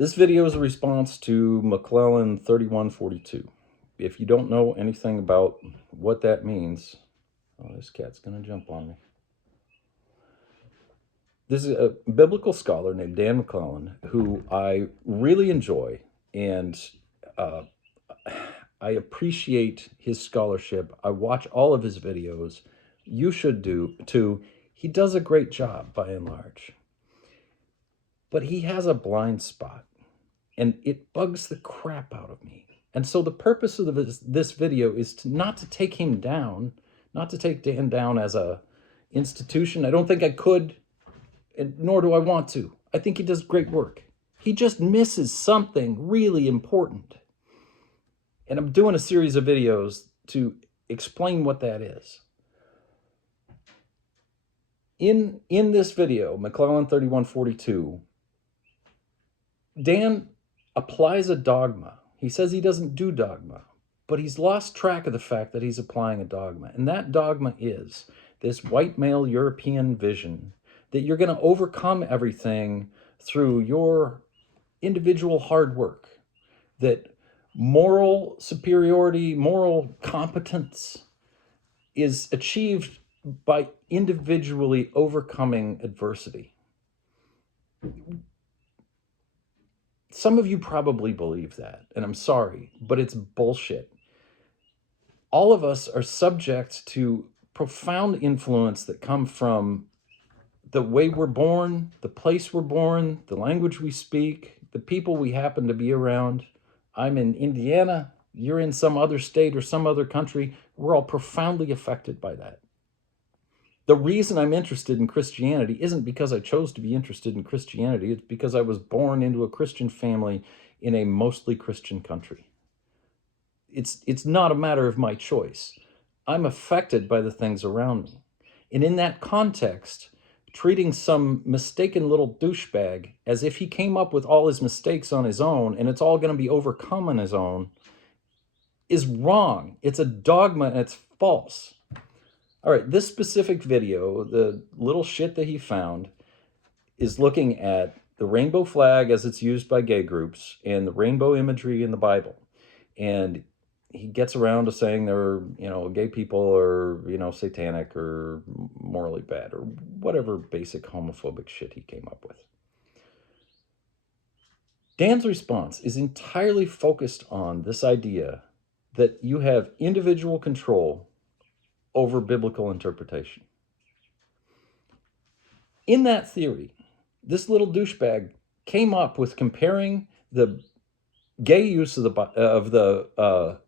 This video is a response to Maklelan 3142. If you don't know anything about what that means, oh, this cat's going to jump on me. This is a biblical scholar named Dan McClellan who I really enjoy, and I appreciate his scholarship. I watch all of his videos. You should do too. He does a great job by and large. But he has a blind spot, and it bugs the crap out of me. And so the purpose of this video is not to take him down, not to take Dan down as a institution. I don't think I could, and nor do I want to. I think he does great work. He just misses something really important. And I'm doing a series of videos to explain what that is. In this video, Maklelan 3142, Dan applies a dogma. He says he doesn't do dogma, but he's lost track of the fact that he's applying a dogma. And that dogma is this white male European vision that you're going to overcome everything through your individual hard work, that moral superiority, moral competence is achieved by individually overcoming adversity. Some of you probably believe that, and I'm sorry, but it's bullshit. All of us are subject to profound influence that come from the way we're born, the place we're born, the language we speak, the people we happen to be around. I'm in Indiana, you're in some other state or some other country. We're all profoundly affected by that. The reason I'm interested in Christianity isn't because I chose to be interested in Christianity. It's because I was born into a Christian family in a mostly Christian country. It's not a matter of my choice. I'm affected by the things around me. And in that context, treating some mistaken little douchebag as if he came up with all his mistakes on his own and it's all going to be overcome on his own is wrong. It's a dogma and it's false. All right, this specific video, the little shit that he found, is looking at the rainbow flag as it's used by gay groups and the rainbow imagery in the Bible. And he gets around to saying they're, gay people are, satanic or morally bad or whatever basic homophobic shit he came up with. Dan's response is entirely focused on this idea that you have individual control over biblical interpretation. In that theory, this little douchebag came up with comparing the gay use of the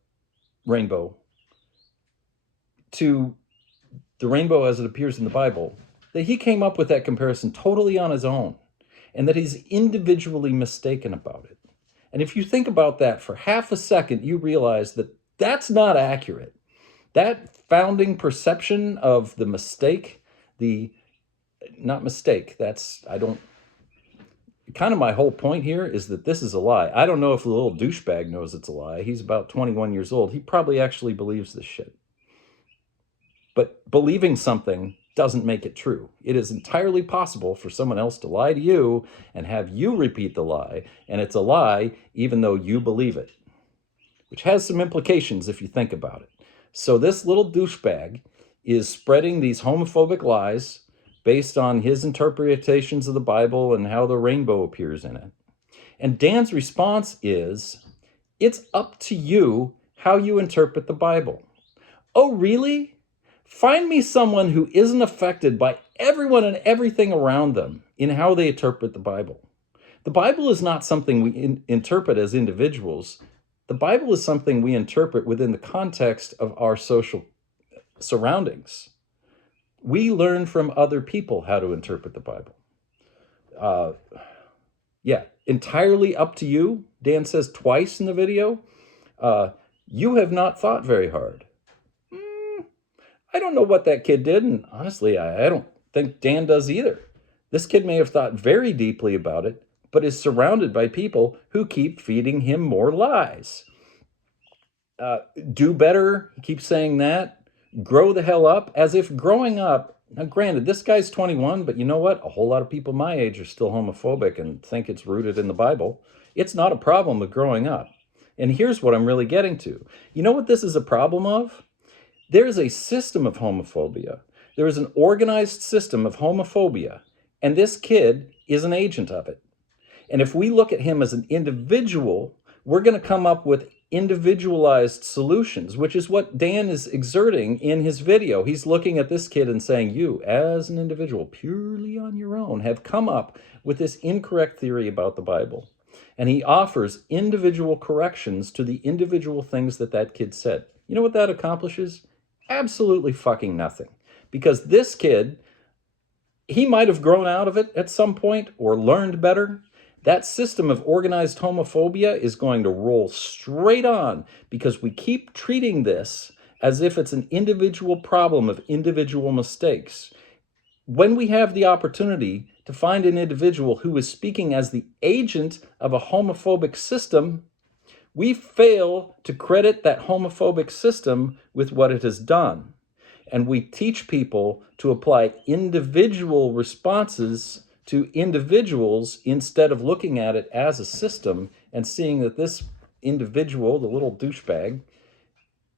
rainbow to the rainbow as it appears in the Bible, that he came up with that comparison totally on his own, and that he's individually mistaken about it. And if you think about that for half a second, you realize that that's not accurate. That founding perception of the mistake, kind of my whole point here is that this is a lie. I don't know if the little douchebag knows it's a lie. He's about 21 years old. He probably actually believes this shit. But believing something doesn't make it true. It is entirely possible for someone else to lie to you and have you repeat the lie, and it's a lie even though you believe it, which has some implications if you think about it. So this little douchebag is spreading these homophobic lies based on his interpretations of the Bible and how the rainbow appears in it. And Dan's response is, it's up to you how you interpret the Bible. Oh, really? Find me someone who isn't affected by everyone and everything around them in how they interpret the Bible. The Bible is not something we interpret as individuals. The Bible is something we interpret within the context of our social surroundings. We learn from other people how to interpret the Bible. Entirely up to you, Dan says twice in the video. You have not thought very hard. I don't know what that kid did, and honestly, I don't think Dan does either. This kid may have thought very deeply about it, but is surrounded by people who keep feeding him more lies. Do better, he keeps saying that. Grow the hell up, as if growing up Now, granted, this guy's 21, but you know what? A whole lot of people my age are still homophobic and think it's rooted in the Bible. It's not a problem with growing up. And here's what I'm really getting to. You know what this is a problem of? There is a system of homophobia. There is an organized system of homophobia, and this kid is an agent of it. And if we look at him as an individual, we're going to come up with individualized solutions, which is what Dan is exerting in his video. He's looking at this kid and saying, you, as an individual, purely on your own, have come up with this incorrect theory about the Bible. And he offers individual corrections to the individual things that that kid said. You know what that accomplishes? Absolutely fucking nothing. Because this kid, he might have grown out of it at some point or learned better. That system of organized homophobia is going to roll straight on because we keep treating this as if it's an individual problem of individual mistakes. When we have the opportunity to find an individual who is speaking as the agent of a homophobic system, we fail to credit that homophobic system with what it has done. And we teach people to apply individual responses to individuals instead of looking at it as a system and seeing that this individual, the little douchebag,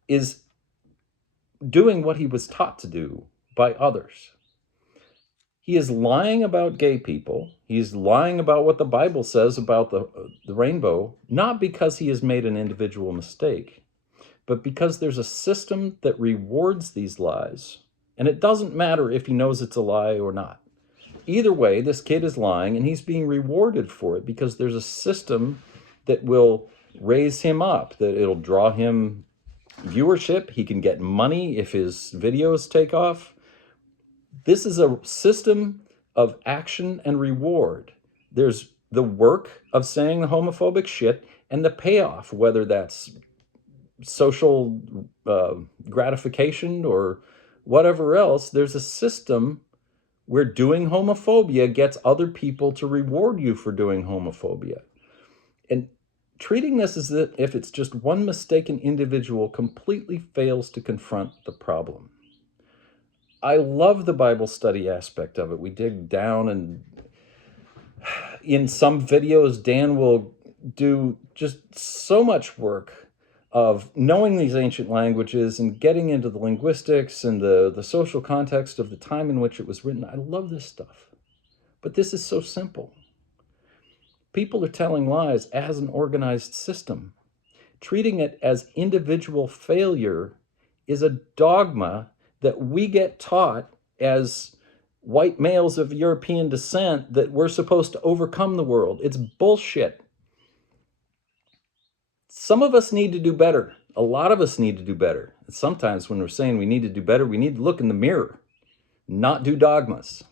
is doing what he was taught to do by others. He is lying about gay people. He's lying about what the Bible says about the rainbow, not because he has made an individual mistake, but because there's a system that rewards these lies. And it doesn't matter if he knows it's a lie or not. Either way, this kid is lying and he's being rewarded for it because there's a system that will raise him up, that it'll draw him viewership. He can get money if his videos take off. This is a system of action and reward. There's the work of saying the homophobic shit and the payoff, whether that's social gratification or whatever else. There's a system where doing homophobia gets other people to reward you for doing homophobia. And treating this as if it's just one mistaken individual completely fails to confront the problem. I love the Bible study aspect of it. We dig down, and in some videos, Dan will do just so much work of knowing these ancient languages and getting into the linguistics and the social context of the time in which it was written. I love this stuff. But this is so simple. People are telling lies as an organized system. Treating it as individual failure is a dogma that we get taught as white males of European descent, that we're supposed to overcome the world. It's bullshit. Some of us need to do better. A lot of us need to do better. And sometimes when we're saying we need to do better, we need to look in the mirror, not do dogmas.